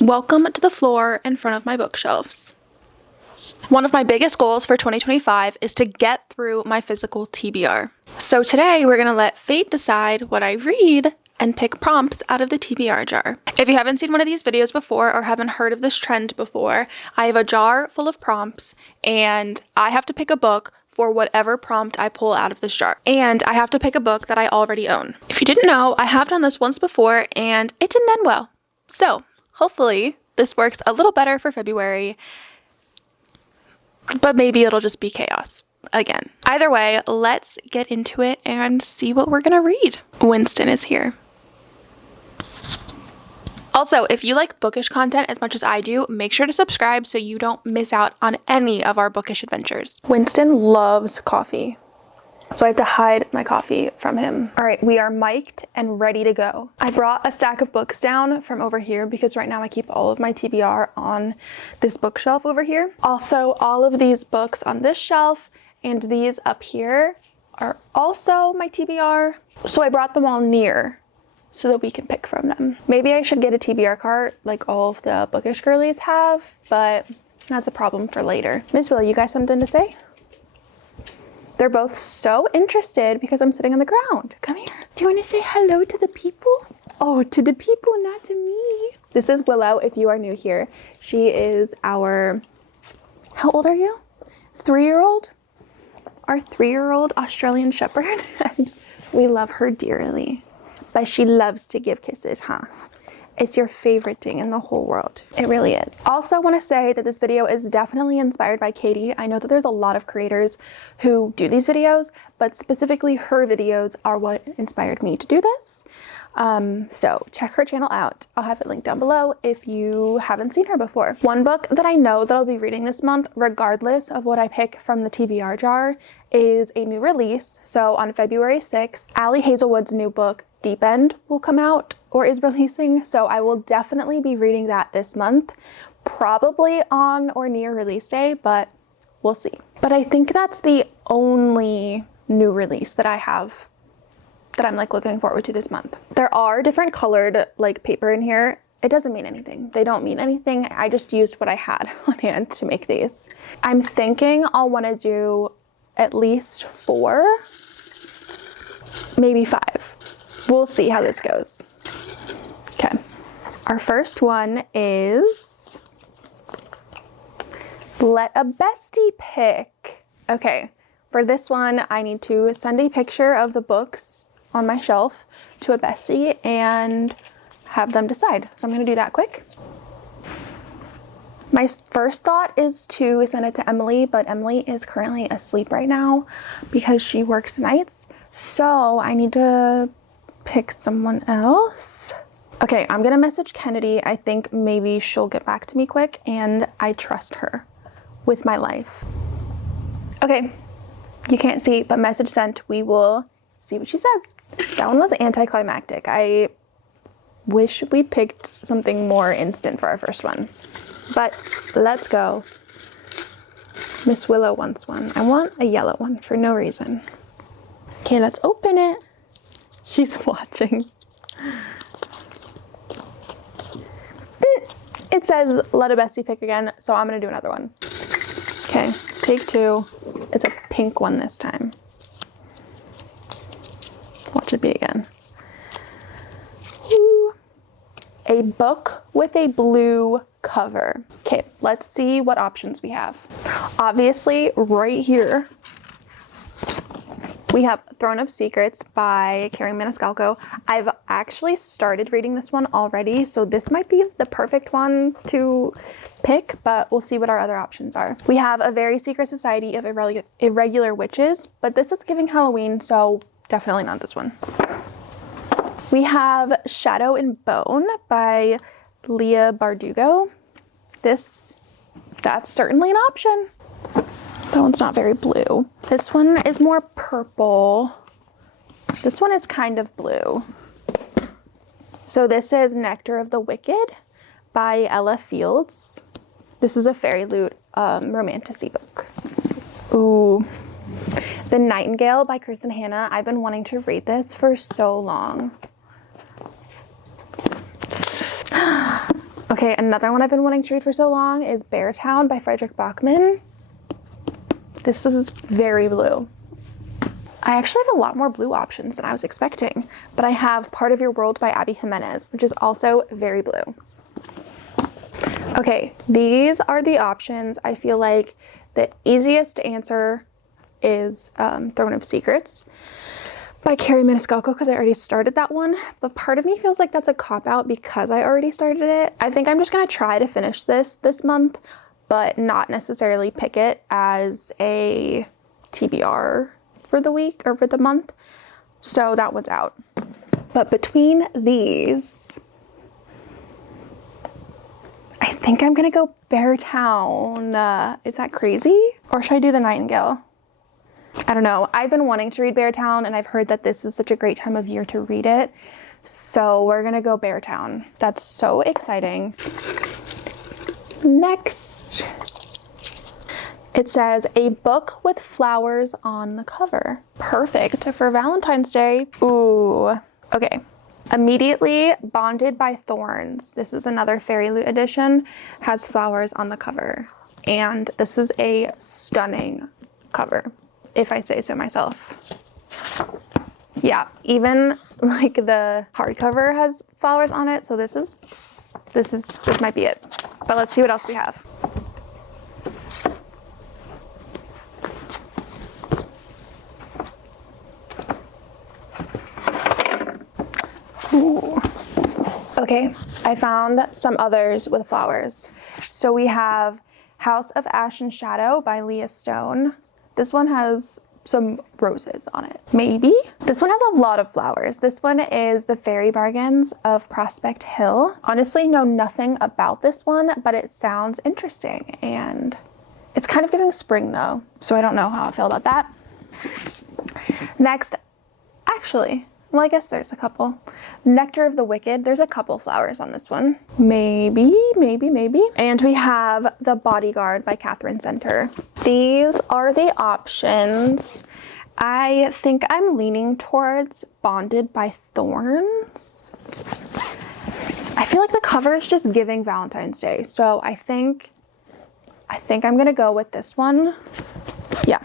Welcome to the floor in front of my bookshelves. One of my biggest goals for 2025 is to get through my physical TBR. So today we're going to let fate decide what I read and pick prompts out of the TBR jar. If you haven't seen one of these videos before or haven't heard of this trend before, I have a jar full of prompts and I have to pick a book for whatever prompt I pull out of this jar. And I have to pick a book that I already own. If you didn't know, I have done this once before and it didn't end well. So hopefully this works a little better for February, but maybe it'll just be chaos again. Either way, let's get into it and see what we're gonna read. Winston is here. Also, if you like bookish content as much as I do, make sure to subscribe so you don't miss out on any of our bookish adventures. Winston loves coffee, so I have to hide my coffee from him. All right, we are mic'd and ready to go. I brought a stack of books down from over here because right now I keep all of my TBR on this bookshelf over here. Also, all of these books on this shelf and these up here are also my TBR. So I brought them all near so that we can pick from them. Maybe I should get a TBR cart like all of the bookish girlies have, but that's a problem for later. Miss Willow, you guys something to say? They're both so interested because I'm sitting on the ground. Come here. Do you want to say hello to the people? Oh, to the people, not to me. This is Willow, if you are new here. She is our, how old are you? 3-year-old? Our 3-year-old Australian Shepherd. We love her dearly. But she loves to give kisses, huh? It's your favorite thing in the whole world. It really is. Also want to say that this video is definitely inspired by Katie. I know that there's a lot of creators who do these videos, but specifically her videos are what inspired me to do this. So check her channel out. I'll have it linked down below if you haven't seen her before. One book that I know that I'll be reading this month, regardless of what I pick from the TBR jar, is a new release. So on February 6th, Allie Hazelwood's new book, Deep End, will come out or is releasing. So I will definitely be reading that this month, probably on or near release day, but we'll see. But I think that's the only new release that I have that I'm like looking forward to this month. There are different colored like paper in here. It doesn't mean anything. They don't mean anything. I just used what I had on hand to make these. I'm thinking I'll want to do at least 4, maybe 5. We'll see how this goes. Okay. Our first one is Let a Bestie Pick. Okay. For this one, I need to send a picture of the books on my shelf to a bestie and have them decide. So I'm going to do that quick. My first thought is to send it to Emily, but Emily is currently asleep right now because she works nights. So I need to pick someone else. Okay, I'm going to message Kennedy. I think maybe she'll get back to me quick and I trust her with my life. Okay, you can't see, but message sent. We will see what she says. That one was anticlimactic. I wish we picked something more instant for our first one, but let's go. Miss Willow wants one. I want a yellow one for no reason. Okay, let's open it. She's watching. It says let a bestie pick again, so I'm gonna do another one. Okay, take 2. It's a pink one this time. Watch it be again. Ooh. A book with a blue cover. Okay, let's see what options we have. Obviously, right here, we have Throne of Secrets by Carrie Maniscalco. I've actually started reading this one already, so this might be the perfect one to pick, but we'll see what our other options are. We have A Very Secret Society of Irregular Witches, but this is giving Halloween, so definitely not this one. We have Shadow and Bone by Leah Bardugo. That's certainly an option. That one's not very blue. This one is more purple. This one is kind of blue. So this is Nectar of the Wicked by Ella Fields. This is a Fairy Loot romantasy book. Ooh. The Nightingale by Kristen Hanna. I've been wanting to read this for so long. Okay, another one I've been wanting to read for so long is Beartown by Frederick Bachman. This is very blue. I actually have a lot more blue options than I was expecting, but I have Part of Your World by Abby Jimenez, which is also very blue. Okay, these are the options. I feel like the easiest to answer is Throne of Secrets by Carrie Maniscalco, because I already started that one, but part of me feels like that's a cop-out because I already started it. I think I'm just gonna try to finish this month, but not necessarily pick it as a TBR for the week or for the month. So that one's out. But between these, I think I'm gonna go Beartown. Is that crazy? Or should I do The Nightingale? I don't know. I've been wanting to read Beartown, and I've heard that this is such a great time of year to read it. So we're gonna go Beartown. That's so exciting. Next, it says a book with flowers on the cover. Perfect for Valentine's Day. Ooh, okay. Immediately Bonded by Thorns. This is another Fairy Loot edition, has flowers on the cover. And this is a stunning cover, if I say so myself. Yeah, even like the hardcover has flowers on it, so this might be it. But let's see what else we have. Ooh. Okay, I found some others with flowers. So we have House of Ash and Shadow by Leah Stone. This one has some roses on it. Maybe? This one has a lot of flowers. This one is The Fairy Bargains of Prospect Hill. Honestly, know nothing about this one, but it sounds interesting, and it's kind of giving spring though, so I don't know how I feel about that. Next, actually, well, I guess there's a couple. Nectar of the Wicked. There's a couple flowers on this one. Maybe. And we have The Bodyguard by Kathryn Center. These are the options. I think I'm leaning towards Bonded by Thorns. I feel like the cover is just giving Valentine's Day, so I think I'm gonna go with this one. Yeah.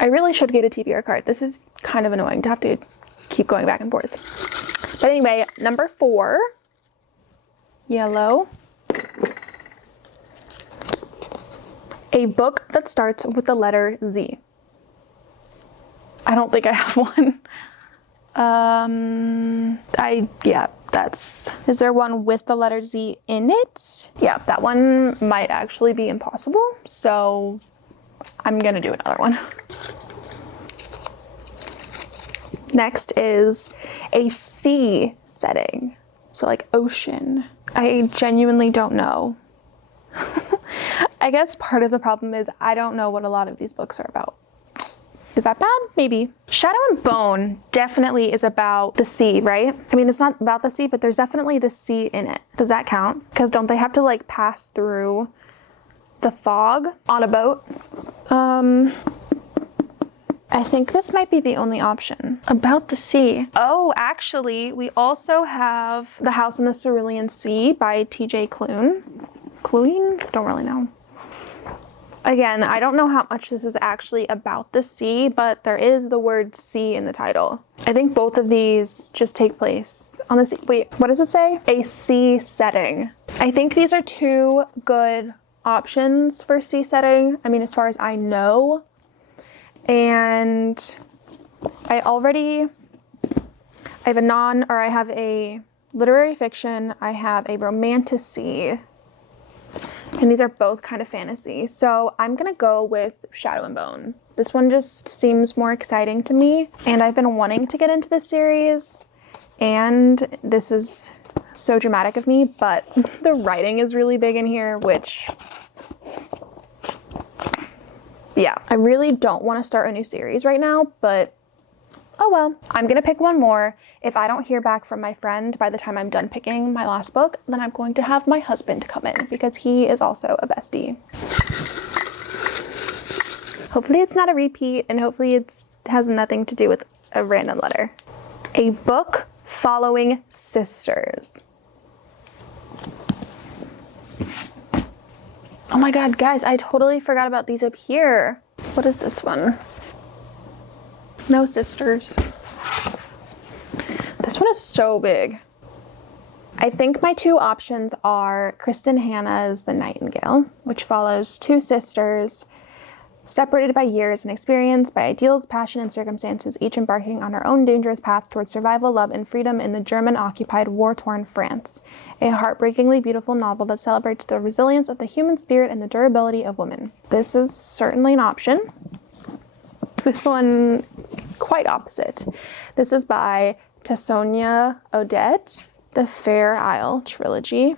I really should get a TBR card. This is kind of annoying to have to keep going back and forth. But anyway, number 4, yellow. A book that starts with the letter Z. I don't think I have one. Is there one with the letter Z in it? Yeah, that one might actually be impossible, so I'm gonna do another one. Next is a sea setting, so like ocean. I genuinely don't know. I guess part of the problem is I don't know what a lot of these books are about. Is that bad? Maybe. Shadow and Bone definitely is about the sea, right? I mean, it's not about the sea, but there's definitely the sea in it. Does that count? Because don't they have to like pass through the fog on a boat? I think this might be the only option. About the sea. Oh, actually, we also have The House in the Cerulean Sea by T.J. Klune? Don't really know. Again, I don't know how much this is actually about the sea, but there is the word sea in the title. I think both of these just take place on the sea. Wait, what does it say? A sea setting. I think these are two good options for sea setting. I mean, as far as I know. And I have a literary fiction, I have a romantasy, and these are both kind of fantasy. So I'm gonna go with Shadow and Bone. This one just seems more exciting to me, and I've been wanting to get into this series, and this is so dramatic of me, but the writing is really big in here, which, yeah, I really don't want to start a new series right now, but oh well. I'm gonna pick one more. If I don't hear back from my friend by the time I'm done picking my last book, then I'm going to have my husband come in because he is also a bestie. Hopefully it's not a repeat, and hopefully it has nothing to do with a random letter. A book following sisters. Oh my god, guys, I totally forgot about these up here. What is this one? No Sisters. This one is so big. I think my two options are Kristen Hanna's The Nightingale, which follows two sisters separated by years and experience, by ideals, passion, and circumstances, each embarking on her own dangerous path towards survival, love, and freedom in the German-occupied, war-torn France. A heartbreakingly beautiful novel that celebrates the resilience of the human spirit and the durability of women. This is certainly an option. This one, quite opposite. This is by Tassonia Odette, The Fair Isle trilogy.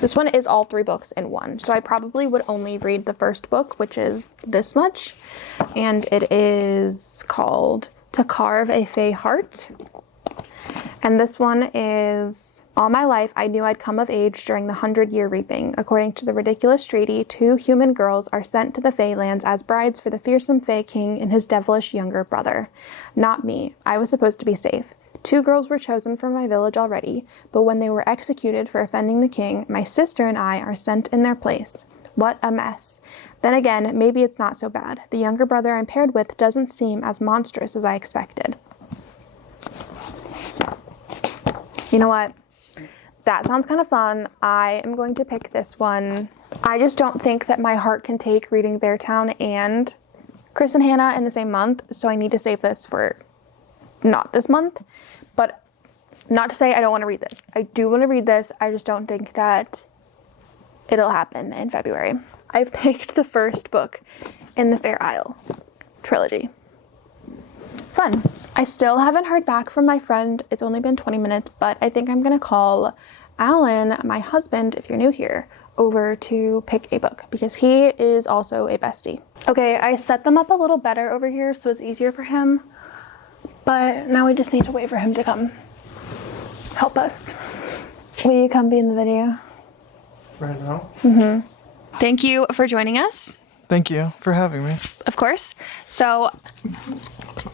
This one is all 3 books in one, so I probably would only read the first book, which is this much, and it is called To Carve a Fey Heart. And this one is, all my life I knew I'd come of age during the 100-year reaping. According to the ridiculous treaty, 2 human girls are sent to the Feylands as brides for the fearsome Fey king and his devilish younger brother. Not me. I was supposed to be safe. 2 girls were chosen from my village already, but when they were executed for offending the king, my sister and I are sent in their place. What a mess. Then again, maybe it's not so bad. The younger brother I'm paired with doesn't seem as monstrous as I expected. You know what? That sounds kind of fun. I am going to pick this one. I just don't think that my heart can take reading Beartown and Kristen Hanna in the same month, so I need to save this for not this month. But not to say I don't want to read this. I do want to read this. I just don't think that it'll happen in February. I've picked the first book in the Fair Isle trilogy. Fun. I still haven't heard back from my friend. It's only been 20 minutes, but I think I'm going to call Alan, my husband, if you're new here, over to pick a book because he is also a bestie. Okay, I set them up a little better over here so it's easier for him. But now we just need to wait for him to come help us. Will you come be in the video? Right now? Mm-hmm. Thank you for joining us. Thank you for having me. Of course. So...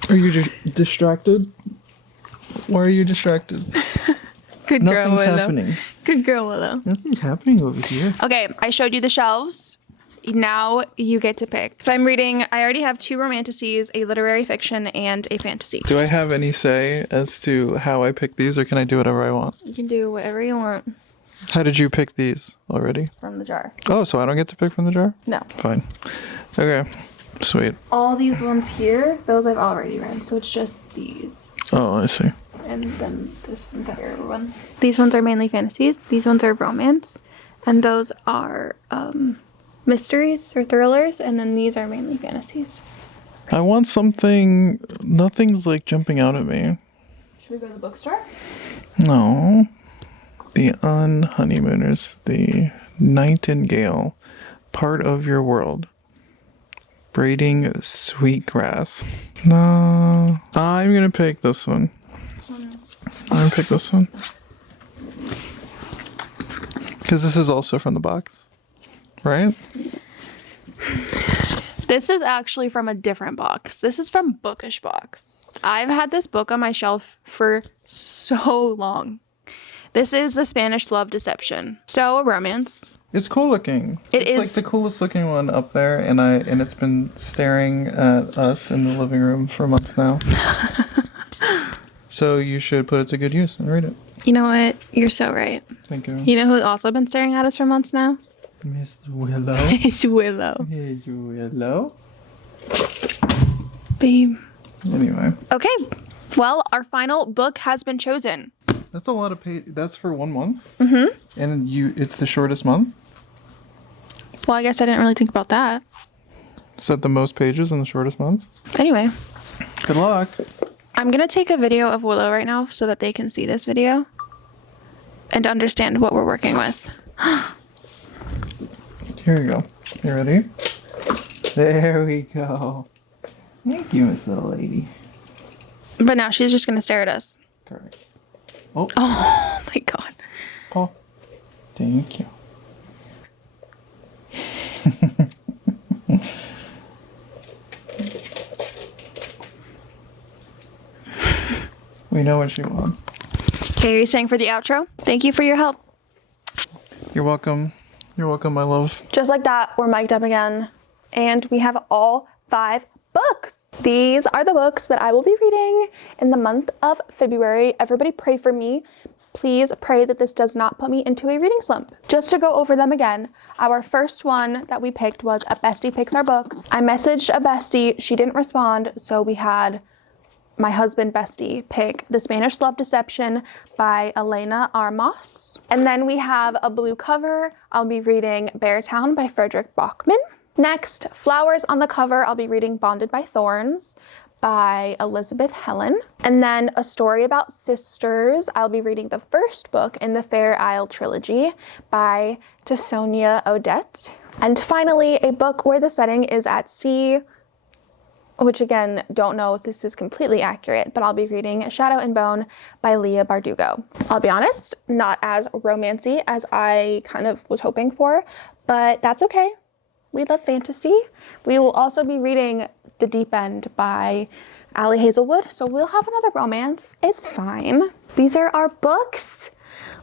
Are you distracted? Why are you distracted? Good girl, Nothing's Willow. happening. Good girl, Willow. Nothing's happening over here. Okay, I showed you the shelves. Now you get to pick. So I'm reading, I already have 2 romanticises, a literary fiction, and a fantasy. Do I have any say as to how I pick these, or can I do whatever I want? You can do whatever you want. How did you pick these already? From the jar. Oh, so I don't get to pick from the jar? No. Fine. Okay. Sweet. All these ones here, those I've already read, so it's just these. Oh, I see. And then this entire one. These ones are mainly fantasies. These ones are romance. And those are mysteries or thrillers. And then these are mainly fantasies. I want something... Nothing's like jumping out at me. Should we go to the bookstore? No. The Unhoneymooners. The Nightingale. Part of your world. Braiding sweetgrass. No. I'm gonna pick this one. I'm gonna pick this one. Because this is also from the box. Right? This is actually from a different box. This is from Bookish box. I've had this book on my shelf for so long. This is The Spanish Love Deception. So a romance. It's cool looking. It's like the coolest looking one up there, and it's been staring at us in the living room for months now. So you should put it to good use and read it. You know what? You're so right. Thank you. You know who's also been staring at us for months now? Miss Willow. It's Willow. Miss Willow. Babe. Anyway. Okay. Well, our final book has been chosen. That's a lot of pages. That's for 1 month? Mm-hmm. And it's the shortest month? Well, I guess I didn't really think about that. Is that the most pages in the shortest month? Anyway. Good luck. I'm going to take a video of Willow right now so that they can see this video and understand what we're working with. Here we go. You ready? There we go. Thank you, Miss Little Lady. But now she's just going to stare at us. Correct. Oh. Oh my god. Oh. Thank you. We know what she wants. Okay, are you saying for the outro? Thank you for your help. You're welcome. You're welcome, my love. Just like that, we're mic'd up again. And we have all 5 books. These are the books that I will be reading in the month of February. Everybody pray for me. Please pray that this does not put me into a reading slump. Just to go over them again, our first one that we picked was A Bestie Picks Our Book. I messaged a bestie, she didn't respond, so we had my husband bestie pick The Spanish Love Deception by Elena Armas. And then we have a blue cover. I'll be reading Beartown by Frederick Bachman. Next, flowers on the cover, I'll be reading Bonded by Thorns by Elizabeth Helen. And then a story about sisters, I'll be reading the first book in the Fair Isle trilogy by Tsonia Odette. And finally, a book where the setting is at sea, which again, don't know if this is completely accurate, but I'll be reading Shadow and Bone by Leah Bardugo. I'll be honest, not as romancy as I kind of was hoping for, but that's okay. We love fantasy. We will also be reading The Deep End by Allie Hazelwood, so we'll have another romance. It's fine. These are our books.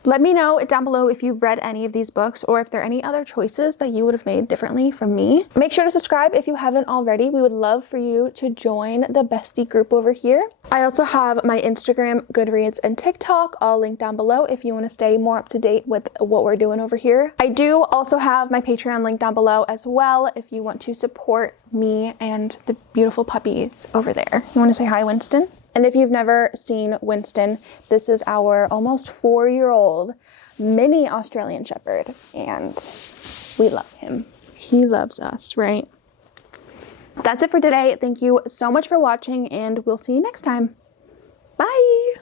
Let me know down below if you've read any of these books or if there are any other choices that you would have made differently from me. Make sure to subscribe if you haven't already. We would love for you to join the bestie group over here. I also have my Instagram, Goodreads, and TikTok all linked down below if you want to stay more up to date with what we're doing over here. I do also have my Patreon link down below as well if you want to support me and the beautiful puppies over there. You want to say hi, Winston? And if you've never seen Winston, this is our almost 4-year-old mini Australian Shepherd, and we love him. He loves us, right? That's it for today. Thank you so much for watching, and we'll see you next time. Bye!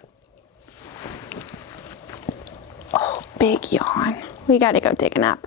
Oh, big yawn. We gotta go take a nap.